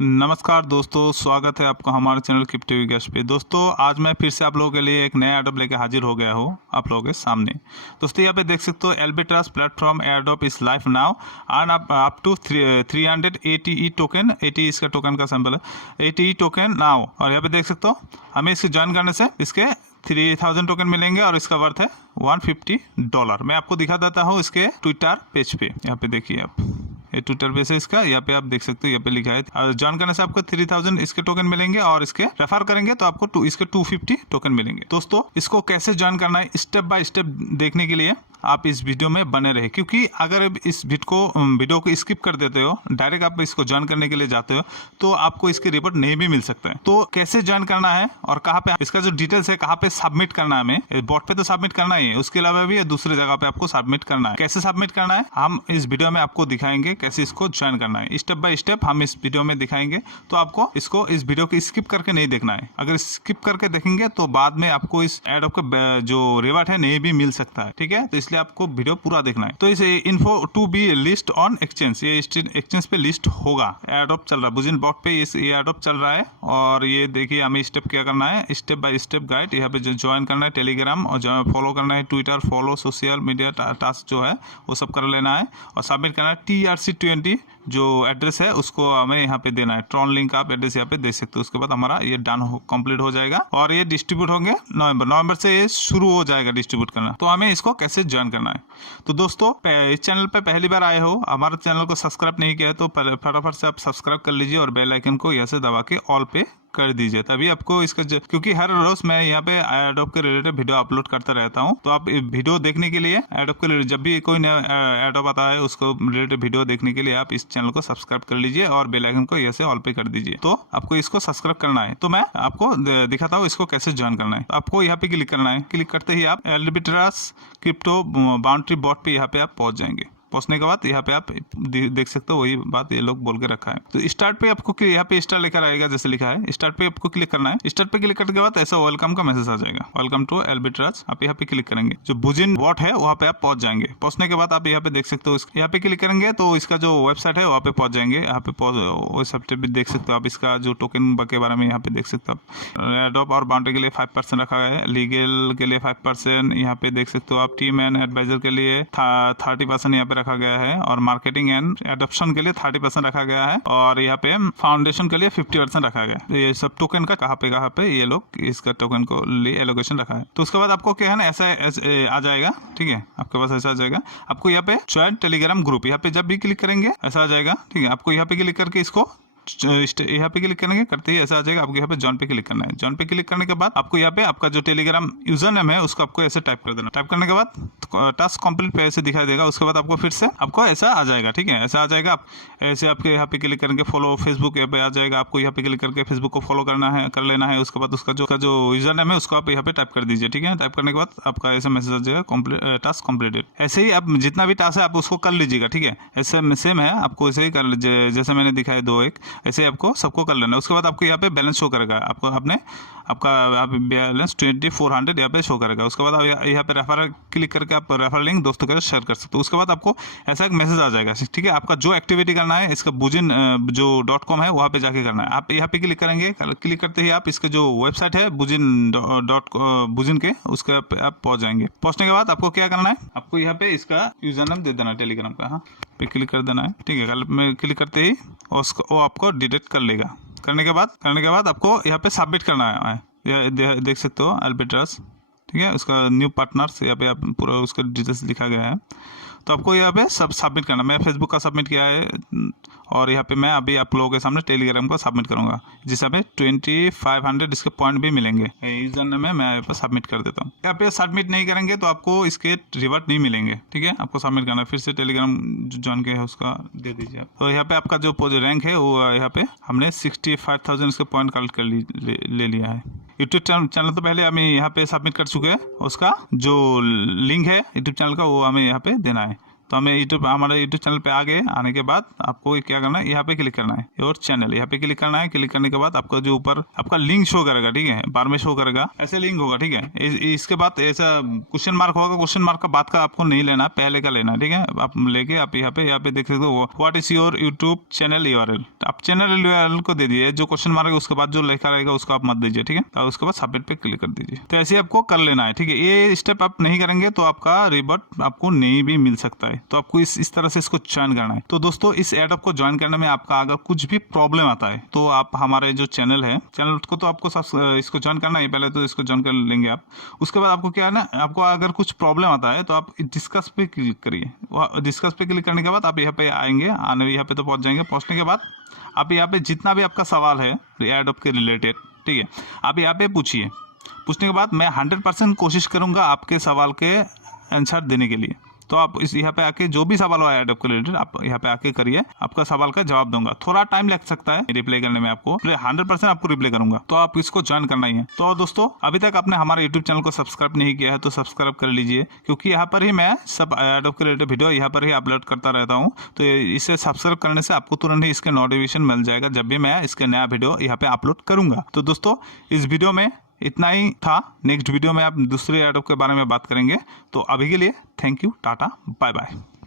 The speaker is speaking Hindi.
नमस्कार दोस्तों, स्वागत है आपका हमारे चैनल क्रिप्टो विकास पे। दोस्तों आज मैं फिर से आप लोगों के लिए एक नया एयरड्रॉप लेकर हाजिर हो गया हूँ आप लोगों के सामने। दोस्तों यहाँ पे देख सकते हो Albitrus platform airdrop is live now and up to 300 ATE token. ATE इसका टोकन का सैंपल है, ATE टोकन नाउ। और यहाँ पे देख सकते हो हमें इसे ज्वाइन करने से इसके 3000 टोकन मिलेंगे और इसका वर्थ है $150। मैं आपको दिखा देता हूँ इसके ट्विटर पेज पे। यहाँ पे देखिए आप, ये ट्विटर पे से इसका यहाँ पे आप देख सकते हो, यहाँ पे लिखा है ज्वाइन करने से आपको 3000 इसके टोकन मिलेंगे और इसके रेफर करेंगे तो आपको इसके 250 टोकन मिलेंगे। दोस्तों इसको कैसे ज्वाइन करना है स्टेप बाय स्टेप देखने के लिए आप इस वीडियो में बने रहे, क्योंकि अगर इस वीडियो को स्किप कर देते हो, डायरेक्ट आप इसको ज्वाइन करने के लिए जाते हो तो आपको इसके रिपोर्ट नहीं भी मिल सकता है। तो कैसे ज्वाइन करना है और कहाँ पे इसका जो डिटेल्स है, कहाँ पे सबमिट करना है, हमें बॉट पे तो सबमिट करना ही है, उसके अलावा भी दूसरी जगह पे आपको सबमिट करना है। कैसे सबमिट करना है हम इस वीडियो में आपको दिखाएंगे, कैसे इसको ज्वाइन करना है स्टेप बाय स्टेप हम इस वीडियो में दिखाएंगे। तो आपको इसको इस वीडियो को स्किप करके नहीं देखना है। अगर स्किप करके देखेंगे तो बाद में आपको इस एयरड्रॉप का जो रिवार्ड है नहीं भी मिल सकता है, ठीक है। तो इसलिए आपको वीडियो पूरा देखना है। तो इसे info to be list on exchange, ये एक्सचेंज पे लिस्ट होगा। एयरड्रॉप चल रहा है बुजिन बॉट पे, इस एयरड्रॉप चल रहा है। और ये देखिए हमें स्टेप क्या करना है, स्टेप बाय स्टेप गाइड। यहाँ पे ज्वाइन करना है टेलीग्राम और फॉलो करना है Twitter, follow social media task जो है वो सब कर लेना है और सबमिट करना है। TRC20 जो एड्रेस है उसको हमें यहाँ पे देना है। ट्रॉन लिंक आप एड्रेस यहाँ पे दे सकते हो। उसके बाद हमारा ये डन कंप्लीट हो जाएगा और ये डिस्ट्रीब्यूट होंगे नवंबर से ये शुरू हो जाएगा डिस्ट्रीब्यूट करना। तो हमें इसको कैसे ज्वाइन करना है। तो दोस्तों इस चैनल पे पहली बार आए हो, हमारे चैनल को सब्सक्राइब नहीं किया है तो फटाफट से आप सब्सक्राइब कर लीजिए और बेल आइकन को यहाँ से दबा के ऑल पे कर दीजिए, तभी आपको इसका क्योंकि हर रोज मैं यहाँ पे एयरड्रॉप के रिलेटेड वीडियो अपलोड करता रहता हूँ। तो आप वीडियो देखने के लिए एयरड्रॉप के रिलेटेड जब भी कोई नया एयरड्रॉप आता है उसको रिलेटेड वीडियो देखने के लिए आप इस चैनल को सब्सक्राइब कर लीजिए और बेल आइकन को यहाँ से ऑल पे कर दीजिए। तो आपको इसको सब्सक्राइब करना है। तो मैं आपको दिखाता हूँ इसको कैसे ज्वाइन करना है। आपको यहाँ पे क्लिक करना है। क्लिक करते ही आप एल्बिट्रस क्रिप्टो बाउंड्री बॉट पे यहाँ पे आप पहुंच जाएंगे। पहुंचने के बाद यहाँ पे आप देख सकते हो वही बात ये लोग बोल के रखा है। तो स्टार्ट पे आपको यहाँ पे स्टार लेकर आएगा, जैसे लिखा है स्टार्ट पे आपको क्लिक करना है। स्टार्ट पे क्लिक करने के बाद ऐसा वेलकम का मैसेज आ जाएगा, वेलकम टू एल्बिट्रस। आप यहाँ पे क्लिक करेंगे, जो बुजिन बॉट है वहाँ पे आप पहुंच जाएंगे। पहुंचने के बाद आप यहाँ पे देख सकते हो, यहाँ पे क्लिक करेंगे तो इसका जो वेबसाइट है वहाँ पे पहुंच जाएंगे। यहाँ पे वेबसाइट भी देख सकते हो आप, इसका जो टोकन के बारे में यहाँ पे देख सकते हो। एयरड्रॉप और बाउंड्री के लिए 5% रखा गया है, लीगल के लिए 5%, यहाँ पे देख सकते हो आप टीम एंड एडवाइजर के लिए 30% यहाँ पे रखा गया है और मार्केटिंग एंड एडॉप्शन के लिए 30% रखा गया है और यहाँ पे फाउंडेशन के लिए 50% रखा गया है। ये सब टोकन का कहाँ पे ये लोग इसका टोकन को लिए एलोकेशन रखा है। तो उसके बाद आपको क्या है ना, ऐसा आ जाएगा, ठीक है। आपके पास ऐसा आ जाएगा। आपको यहाँ पे ज्वाइन टेलीग्राम ग्रुप, यहाँ पे जब भी क्लिक करेंगे ऐसा आ जाएगा, ठीक है। आपको यहाँ पे क्लिक करके इसको यहाँ पे क्लिक करेंगे, करते ही ऐसा आ जाएगा। आपको यहाँ पे जॉइन पे क्लिक करना है। जॉइन पे क्लिक करने के बाद आपको यहाँ पे आपका जो टेलीग्राम यूजर नेम है उसको आपको ऐसे टाइप कर देना। टाइप करने के बाद टास्क कंप्लीट पे ऐसे दिखाई देगा। उसके बाद आपको फिर से आपको ऐसा आ जाएगा, ठीक है। ऐसा आ जाएगा। आप ऐसे आपके यहाँ पे क्लिक करेंगे, फॉलो फेसबुक यहाँ पे आ जाएगा। आपको यहाँ पे क्लिक करके फेसबुक को फॉलो करना है, कर लेना है। उसके बाद उसका जो यूजर नेम है उसको आप यहाँ पे टाइप कर दीजिए, ठीक है। टाइप करने के बाद आपका ऐसा मैसेज आ जाएगा, टास्क कंप्लीटेड। ऐसे ही आप जितना भी टास्क है आप उसको कर लीजिएगा, ठीक है। ऐसे सेम है, आपको ऐसे ही कर लीजिए जैसे मैंने दिखाया 2-1, ऐसे आपको सबको कर लेना। उसके बाद आपको यहाँ पे बैलेंस शो करेगा, आपको आपका बैलेंस 2400 यहाँ पे शो करेगा। उसके बाद आप यहाँ पे रेफर क्लिक करके आप रेफर लिंक दोस्तों के साथ शेयर कर सकते हो। उसके बाद आपको ऐसा एक मैसेज आ जाएगा, ठीक है। आपका जो एक्टिविटी करना है इसका बुजिन जो .com है वहाँ पे जाके करना है। आप यहाँ पे क्लिक करेंगे, क्लिक करते ही आप इसके जो वेबसाइट है बुजिन के उसके आप पहुँच जाएंगे। पहुँचने के बाद आपको क्या करना है, आपको यहाँ पे इसका यूजर नेम दे देना टेलीग्राम का, हाँ पे क्लिक कर देना है, ठीक है। कल में क्लिक करते ही वो आपको डिटेक्ट कर लेगा। करने के बाद आपको यहाँ पे सबमिट करना है। ये देख सकते हो एल्बिट्रस, ठीक है। उसका न्यू पार्टनर्स यहाँ पे आप पूरा उसका डिटेल्स लिखा गया है। तो आपको यहाँ पे सब सबमिट करना। मैं फेसबुक का सबमिट किया है और यहाँ पे मैं अभी आप लोगों के सामने टेलीग्राम का सबमिट करूँगा, जिससे हमें 2500 इसके पॉइंट भी मिलेंगे। यूजर नेम मैं यहाँ पे सबमिट कर देता हूँ। यहाँ पे सबमिट नहीं करेंगे तो आपको इसके रिवर्ट नहीं मिलेंगे, ठीक है। आपको सबमिट करना है। फिर से टेलीग्राम ज्वाइन के है उसका दे दीजिए। तो यहाँ पे आपका जो रैंक है वो यहाँ पे हमने 65,000 इसके पॉइंट कलेक्ट कर ले लिया है। यूट्यूब चैनल तो पहले हमें यहाँ पे सबमिट कर चुके हैं, उसका जो लिंक है यूट्यूब चैनल का वो हमें यहाँ पे देना है। तो हमें हमारे यूट्यूब चैनल पे आने के बाद आपको क्या करना है, यहाँ पे क्लिक करना है योर चैनल, यहाँ पे क्लिक करना है। क्लिक करने के बाद आपका जो ऊपर आपका लिंक शो करेगा, ठीक है, बार में शो करेगा, ऐसे लिंक होगा, ठीक है। इसके बाद ऐसा क्वेश्चन मार्क होगा, क्वेश्चन मार्क का बाद का आपको नहीं लेना, पहले का लेना, ठीक है। आप लेके आप यहाँ पे देख सकते हो what is your YouTube channel URL। आप चैनल URL को दे दीजिए, जो क्वेश्चन मार्क है उसके बाद जो लिखा रहेगा उसको आप मत दीजिए, ठीक है। और उसके बाद सबमिट पे क्लिक कर दीजिए। तो ऐसे आपको कर लेना है, ठीक है। ये स्टेप आप नहीं करेंगे तो आपका रिबट आपको नहीं भी मिल सकता है। तो आपको इस तरह से इसको ज्वाइन करना है। तो दोस्तों इस एडोब को ज्वाइन करने में आपका अगर कुछ भी प्रॉब्लम आता है तो आप हमारे जो चैनल को तो आपको इसको ज्वाइन करना है, पहले तो इसको ज्वाइन कर लेंगे आप। उसके बाद आपको क्या है ना, आपको अगर कुछ प्रॉब्लम आता है तो आप डिस्कस पे क्लिक करिए। डिस्कस पे क्लिक करने के बाद आप यहाँ पे आएंगे, यहाँ पे तो पहुंच जाएंगे। पहुंचने के बाद आप यहाँ पे जितना भी आपका सवाल है एडोब के रिलेटेड, ठीक है, आप यहाँ पे पूछिए। पूछने के बाद मैं 100% कोशिश करूंगा आपके सवाल के आंसर देने के लिए। तो आप यहाँ पे आके जो भी सवाल हुआ है एडोब के रिलेटेड आप यहाँ पे आके करिए, आपका सवाल का जवाब दूंगा। थोड़ा टाइम लग सकता है रिप्लाई करने में, आपको 100% आपको रिप्लाई करूंगा। तो आप इसको ज्वाइन करना ही है। तो दोस्तों अभी तक आपने हमारे यूट्यूब चैनल को सब्सक्राइब नहीं किया है तो सब्सक्राइब कर लीजिए, क्योंकि यहाँ पर ही मैं सब एडोब के रिलेटेड वीडियो यहाँ पर ही अपलोड करता रहता हूँ। तो इसे सब्सक्राइब करने से आपको तुरंत ही इसके नोटिफिकेशन मिल जाएगा जब भी मैं इसके नया वीडियो यहाँ पे अपलोड करूंगा। तो दोस्तों इस वीडियो में इतना ही था। नेक्स्ट वीडियो में आप दूसरे एडोब के बारे में बात करेंगे। तो अभी के लिए thank you, tata, bye bye.